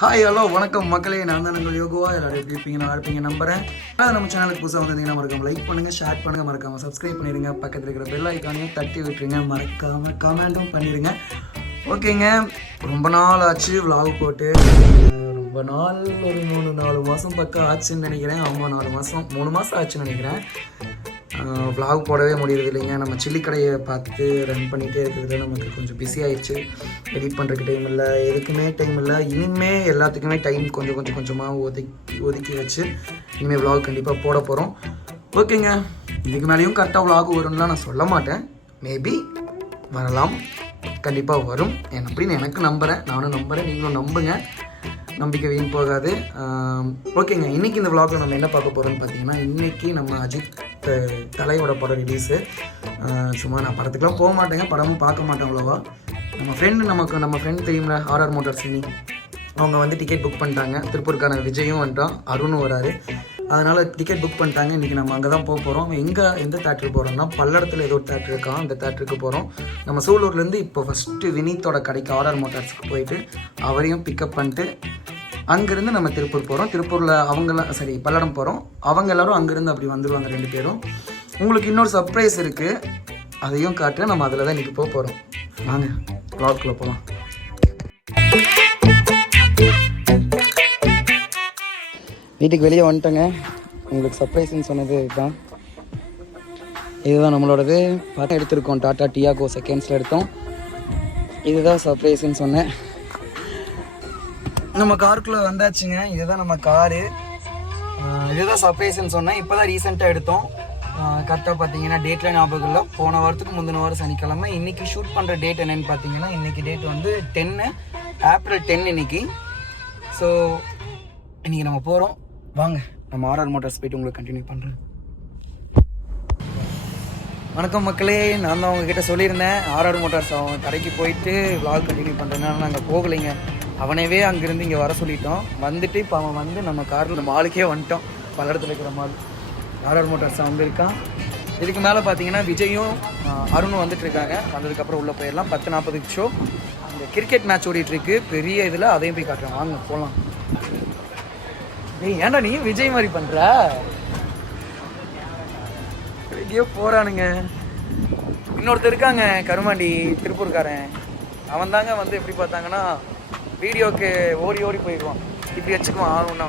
Hi hello வணக்கம் மக்களே, நான் தான் உங்கள் யோகுவா. எல்லாரும் எப்படி இருப்பீங்க? நல்லா இருப்பீங்க நம்புறேன். நம்ம சேனலுக்கு புதுசாக வந்திருந்தீங்கன்னா மறக்காம லைக் பண்ணுங்கள், ஷேர் பண்ணுங்கள், மறக்காமல் சப்ஸ்கிரைப் பண்ணிடுங்க. பக்கத்தில் இருக்கிற பெல் ஐக்கானையும் தட்டி விட்டுருங்க, மறக்காமல் கமெண்ட்டும் பண்ணிடுங்க. ஓகேங்க, ரொம்ப நாள் ஆச்சு vlog போட்டு. ரொம்ப நாள், ஒரு 3-4 மாதம் பக்கம் ஆச்சுன்னு நினைக்கிறேன். ஆமாம், 3 மாதம் ஆச்சுன்னு நினைக்கிறேன். vlog போடவே முடியறது இல்லைங்க. நம்ம சில்லி கடையை பார்த்து ரன் பண்ணிகிட்டே இருக்கிறதுல நமக்கு கொஞ்சம் பிஸி ஆகிடுச்சு. எடிட் பண்ணுறதுக்கு டைம் இல்லை, எதுக்குமே டைம் இல்லை. இனிமேல் எல்லாத்துக்குமே டைம் கொஞ்சமாக ஒதுக்கி வச்சு இனிமேல் vlog கண்டிப்பாக போட போகிறோம். ஓகேங்க, இதுக்கு மேலேயும் கரெக்டாக vlog வரும்லாம் நான் சொல்ல மாட்டேன். மேபி வரலாம், கண்டிப்பாக வரும் அப்படின்னு எனக்கு நம்புகிறேன். நானும் நம்புகிறேன், நீங்களும் நம்புங்க. நம்பிக்கை வீண் போகாது. ஓகேங்க, இன்றைக்கி இந்த vlogல நம்ம என்ன பார்க்க போகிறோம்னு பார்த்தீங்கன்னா, இன்றைக்கி நம்ம அஜித் தலையோட படம் ரிலீஸு. சும்மா நான் படத்துக்குலாம் போக மாட்டேங்க, படமும் பார்க்க மாட்டேன் அவ்வளோவா. நம்ம ஃப்ரெண்ட் தெரியும்ல, ஆர்ஆர் மோட்டார்ஸ் சினி, அவங்க வந்து டிக்கெட் புக் பண்ணிட்டாங்க. திருப்பூருக்கான விஜயும் வந்துட்டோம், அருணும் வராரு. அதனால் டிக்கெட் புக் பண்ணிட்டாங்க. இன்றைக்கி நம்ம அங்கே தான் போக போகிறோம். எந்த தேட்டருக்கு போகிறோம்னா, பல்லடத்தில் ஏதோ ஒரு தேட்டர் இருக்கான், அந்த தேட்டருக்கு போகிறோம். நம்ம சூலூர்லேருந்து இப்போ ஃபஸ்ட்டு வினீத்தோட கடைக்கு ஆர்ஆர் மோட்டார்ஸுக்கு போயிட்டு அவரையும் பிக்கப் பண்ணிட்டு அங்கேருந்து நம்ம திருப்பூர் போகிறோம். திருப்பூரில் பல்லடம் போகிறோம். அவங்க எல்லோரும் அங்கேருந்து அப்படி வந்துடுவாங்க 2 பேரும். உங்களுக்கு இன்னொரு சர்ப்ரைஸ் இருக்குது, அதையும் காட்டுறேன். நம்ம அதில் தான் இன்றைக்கி போக போகிறோம். வாங்க vlogக்குள்ளே போகலாம். வீட்டுக்கு வெளியே வந்துட்டேங்க. உங்களுக்கு சர்ப்ரைஸ்ன்னு சொன்னது இதுதான் நம்மளோடது. படம் எடுத்திருக்கோம், டாடா டியாகோ செகண்ட்ஸில் எடுத்தோம். இதுதான் சர்ப்ரைஸ்ன்னு சொன்னேன். நம்ம காருக்குள்ளே வந்தாச்சுங்க. இதுதான் நம்ம காரு. இதுதான் சர்ப்ரைஸ்ன்னு சொன்னேன். இப்போ தான் ரீசெண்டாக எடுத்தோம். கரெக்டாக பார்த்தீங்கன்னா டேட்டில் ஞாபகம் இல்லை. போன வாரத்துக்கு முந்தின வாரம் சனிக்கிழமை. இன்றைக்கி ஷூட் பண்ணுற டேட் என்னென்னு பார்த்தீங்கன்னா, இன்றைக்கி டேட் வந்து ஏப்ரல் 10 இன்றைக்கி. ஸோ இன்றைக்கி நம்ம போகிறோம். வாங்க நம்ம ஆர்ஆர் மோட்டார்ஸ் போய்ட்டு உங்களுக்கு கண்டினியூ பண்ணுறேன். வணக்கம் மக்களே, நான் தான் அவங்கக்கிட்ட சொல்லியிருந்தேன் ஆர்ஆர் மோட்டார்ஸ் அவங்க கடைக்கு போயிட்டு vlog கண்டினியூ பண்ணுறேன்னா நாங்கள் போகலைங்க. அவனவே அங்கேருந்து இங்கே வர சொல்லிட்டோம். வந்துட்டு இப்போ அவன் வந்து நம்ம காரில் நம்ம மாலுக்கே வந்துட்டோம். பல்லடத்தில் இருக்கிற மால் ஆர்ஆர் மோட்டார்ஸ் வந்திருக்கான். இதுக்கு மேலே பார்த்தீங்கன்னா விஜயும் அருணும் வந்துட்டுருக்காங்க. வந்ததுக்கப்புறம் உள்ளே போயிடலாம். 10:40 ஷோ. அந்த கிரிக்கெட் மேட்ச் ஓடிட்டுருக்கு பெரிய இதில், அதையும் போய் காட்டுறேன். வாங்க போகலாம். ஏன்டா நீ விஜய் மாதிரி பண்ணுற? எங்கேயோ போகிறானுங்க. இன்னொருத்தர் இருக்காங்க, கருமாண்டி, திருப்பூர்காரன். அவன் தாங்க வந்து எப்படி பார்த்தாங்கன்னா வீடியோக்கு ஓடி போயிடுவான். இப்படி வச்சுக்குவான் ஆகணும்னா.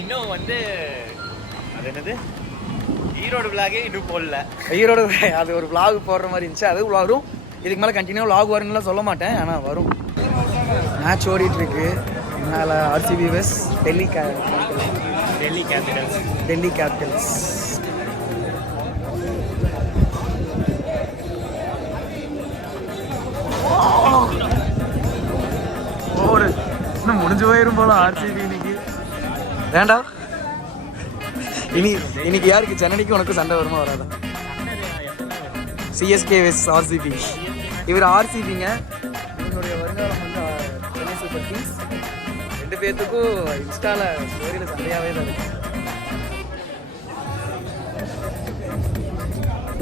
இன்னும் வந்து அது என்னது ஈரோடு விளாகே இன்னும் போடல. ஈரோடு அது ஒரு vlog போடுற மாதிரி இருந்துச்சு. அது வரும். இதுக்கு மேலே கண்டினியூ vlog வரும்னுலாம் சொல்ல மாட்டேன், ஆனால் வரும். மேட்ச் ஓடிட்டுருக்கு. மேலே ஆர்சிபி வெஸ் டெல்லி கேபிட்டல்ஸ். இன்னும் முடிஞ்சு போயிரும் போல ஆர்சிபி இன்னைக்கு. வேண்டாம், இன்னைக்கு யாருக்கு, சென்னைக்கு உனக்கு சண்டை வருமா வராதா? சிஎஸ்கே வெஸ் ஆர்சிபி. இவர் ஆர்சிபிங்க. இவனுடைய வருங்காலம் வந்து சென்னை சூப்பர் கிங்ஸ். 2 பேர்த்துக்கும் இன்ஸ்டாவில் ஸ்டோரியில் சண்டையாகவே தான் இருக்கு.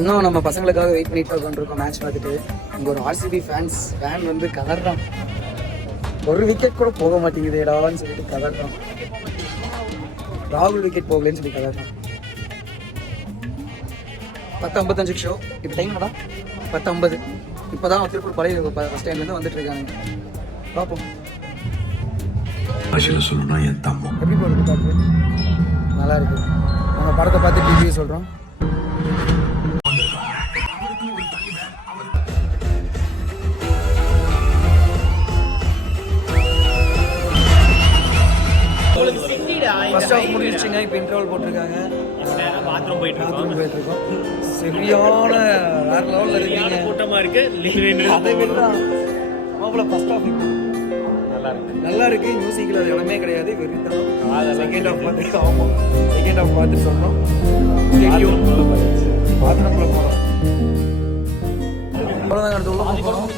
இன்னும் நம்ம பசங்களுக்காக வெயிட் பண்ணிட்டு உட்காந்துருக்கோம் மேட்ச் பார்த்துட்டு. இங்கே ஒரு ஆர்சிபி ஃபேன் வந்து கதறான். ஒரு விக்கெட் கூட போக மாட்டேங்குதுடான்னு சொல்லிட்டு கதறான். ராகுல் விக்கெட் போகலன்னு சொல்லி கதறான். 10:55 ஷோ. இப்போ டைம் என்னடா? 10:50. இப்போ தான் திருப்பூர் பழைய பஸ் ஸ்டாண்ட்லேருந்து வந்துட்டு இருக்காங்க. பார்ப்போம் எப்படி போகிறது. பார்த்து நல்லா இருக்கு. நம்ம படத்தை பார்த்து டிவியை சொல்கிறோம். ஃபர்ஸ்ட் ஹாஃப் முடிஞ்சிருச்சுங்க. இப்போ இன்டர்வல் போட்டிருக்காங்க. பாத்ரூம் போயிட்டு இருக்கோம். சரியான வேற லெவலில் இருக்கீங்க. கூட்டமாக இருக்குது. அதை விட மாப்பிள்ள ஃபர்ஸ்ட் ஹாஃப் நல்லா இருக்கு. மியூசிக்கில் அது இடமே கிடையாது. வெறும் செகண்ட் ஹாஃப் பார்த்து சொன்னோம். பாத்ரூம்குள்ளே போகிறோம். அவ்வளோதாங்க, அடுத்து உள்ள போகிறோம்.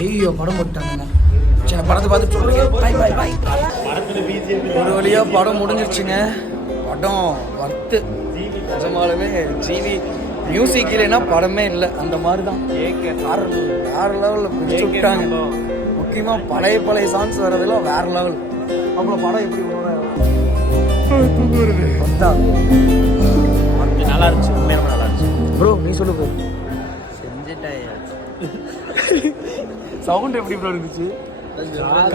ஐயோ படம் போட்டாங்க. சரி, படத்தை பார்த்துட்டு சொல்லுங்க. ஒரு வழியாக படம் முடிஞ்சிருச்சுங்க. படம் வர்த்து. நிஜமாலுமே ஜிவி மியூசிக் இல்லைன்னா படமே இல்லை. அந்த மாதிரி தான் வேற லெவலில் பிடிச்சி விட்டாங்க. முக்கியமாக பழைய சாங்ஸ் வர்றதெல்லாம் வேற லெவல். அவ்வளோ படம் எப்படி நல்லா இருந்துச்சு, உண்மையான நல்லா இருந்துச்சு. ப்ரோ நீ சொல்லு ப்ரோ. செஞ்சுட்டாயா? சவுண்ட் எப்படி ப்ரோ இருந்துச்சு?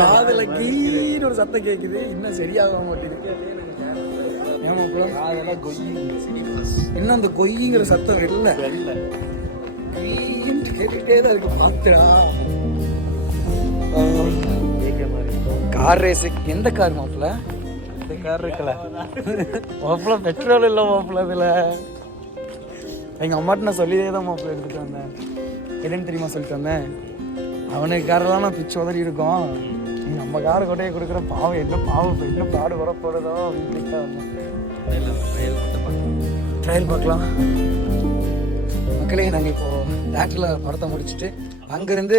காதுல கீழ் ஒரு சத்தம் கேட்குது, இன்னும் சரியாக மாட்டேங்குது. ஏமா ப்ரோ அதெல்லாம் கொய்யி, இன்னும் அந்த கொய்யிங்கிற சத்தம் இல்லை, கேட்டுட்டே தான் இருக்கு. பார்த்துடா கார் ரேஸு. எந்த கார் மாப்பிள்ள? இந்த கார் இருக்குல்ல மாப்பிள்ள, பெட்ரோல் இல்லை மாப்பிள்ள இதில். எங்கள் அம்மாட்ட நான் சொல்லியே தான் மாப்பிள்ள எடுத்துகிட்டு வந்தேன். என்னன்னு தெரியுமா சொல்லிட்டு வந்தேன், அவனுக்கு காரெல்லாம் நான் பிச்சு உதறி இருக்கோம், நீ நம்ம காரை கொட்டையை கொடுக்குற பாவம், என்ன பாவம், என்ன பாடு வர போடுறதோ அப்படின்னு வந்தேன். ட்ரையல் பார்க்கலாம் மக்களே. நாங்கள் இப்போது தேட்டரில் படத்தை முடிச்சுட்டு அங்கேருந்து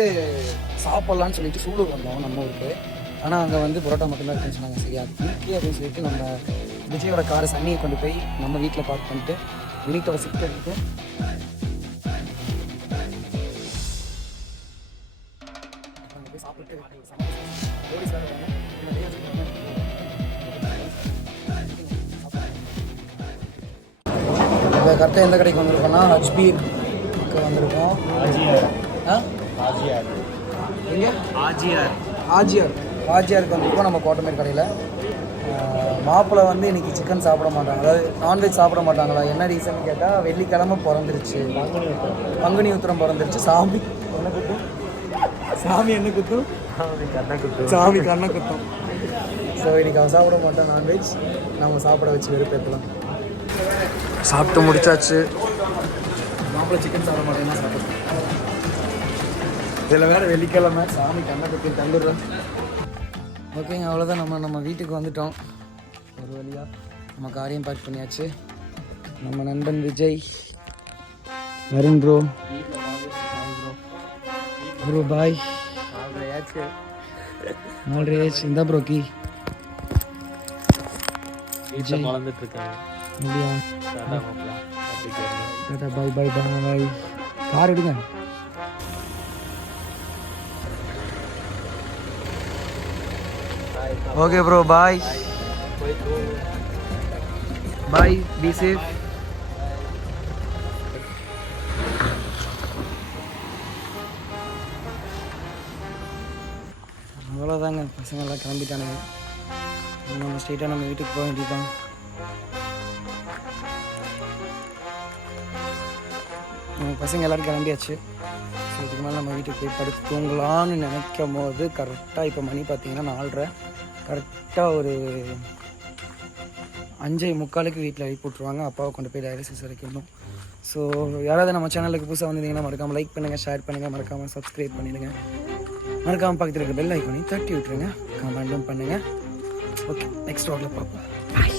சாப்பிட்லான்னு சொல்லிட்டு சூலூர் வந்தோம் நம்ம ஊருக்கு. ஆனால் அங்கே வந்து புரோட்டா மட்டும்தான் இருக்குன்னு சொன்னாங்க. சரியா வீட்லேயே அப்படின்னு சொல்லிட்டு நம்ம விஜயோட காரை சன்னியை கொண்டு போய் நம்ம வீட்டில் பார்க் பண்ணிட்டு வினித்தோட சிஃப்ட் எடுத்துட்டு சாப்பிட்டு இப்போ கரெக்டாக எந்த கடைக்கு வந்திருக்கோம்னா ஹச்பீருக்கு வந்திருக்கோம். எங்கே? ஆஜியாருக்கு வந்திருக்கோம் நம்ம கோட்டமேர் கடையில். மாப்பிள்ளை வந்து இன்றைக்கி சிக்கன் சாப்பிட மாட்டாங்க, அதாவது நான்வெஜ் சாப்பிட மாட்டாங்களா. என்ன ரீசன் கேட்டால் வெள்ளிக்கிழமை பிறந்துருச்சு, பங்குனி உத்திரம் பிறந்துருச்சு. சாமி என்ன குத்தும், சாமி கண்ணை குத்தும். ஸோ இன்றைக்கி அவன் சாப்பிட மாட்டான் நான்வெஜ், நம்ம சாப்பிட வச்சு வெறுப்பேற்றலாம். சாப்பிட்டு முடிச்சாச்சு. மாப்பிள்ளை சிக்கன் சாப்பிட மாட்டேன்னா சாப்பிடுறோம். இதில் வேறு வெள்ளிக்கிழமை, சாமி கண்ணை குத்தி தந்துடுறோம். ஓகேங்க, அவ்வளோதான். நம்ம வீட்டுக்கு வந்துட்டோம். ஒரு வழியாக நம்ம காரையும் பேக் பண்ணியாச்சு. நம்ம நண்பன் Vijay, Varun bro, bro bye 4 age. இந்த ப்ரோ கீ விஜய் வளர்ந்துட்டு இருக்காங்க. அப்படியா? பாய் பாய் பாய். கார் எடுங்க. Okay bro bye bye, be safe. அவ்வளோதாங்க, பசங்கள்லாம் கிளம்பிட்டானுங்க. நம்ம ஸ்ட்ரெயிட்டாக நம்ம வீட்டுக்கு போக வேண்டியதுதான். நம்ம பசங்க எல்லோரும் கிளம்பியாச்சு. ஸோ இதுக்கு மேலே நம்ம வீட்டுக்கு போய் படுத்து தூங்கலான்னு நினைக்கும் போது கரெக்டாக இப்போ மணி பார்த்தீங்கன்னா 4:30. கரெக்டாக ஒரு 5:45 வீட்டில் எழுப்பி விட்ருவாங்க. அப்பாவை கொண்டு போய் டயாலிசிஸ் வைக்கணும். ஸோ யாராவது நம்ம சேனலுக்கு புதுசாக வந்திருந்தீங்கன்னா மறக்காமல் லைக் பண்ணுங்கள், ஷேர் பண்ணுங்கள், மறக்காமல் சப்ஸ்கிரைப் பண்ணிடுங்க. மறக்காமல் பக்கத்தில் இருக்க பெல் ஐக்கானி தட்டி விட்டுருங்க, கமெண்ட்டும் பண்ணுங்கள். ஓகே, நெக்ஸ்ட் வாக்கில் பார்ப்போம். பாய்.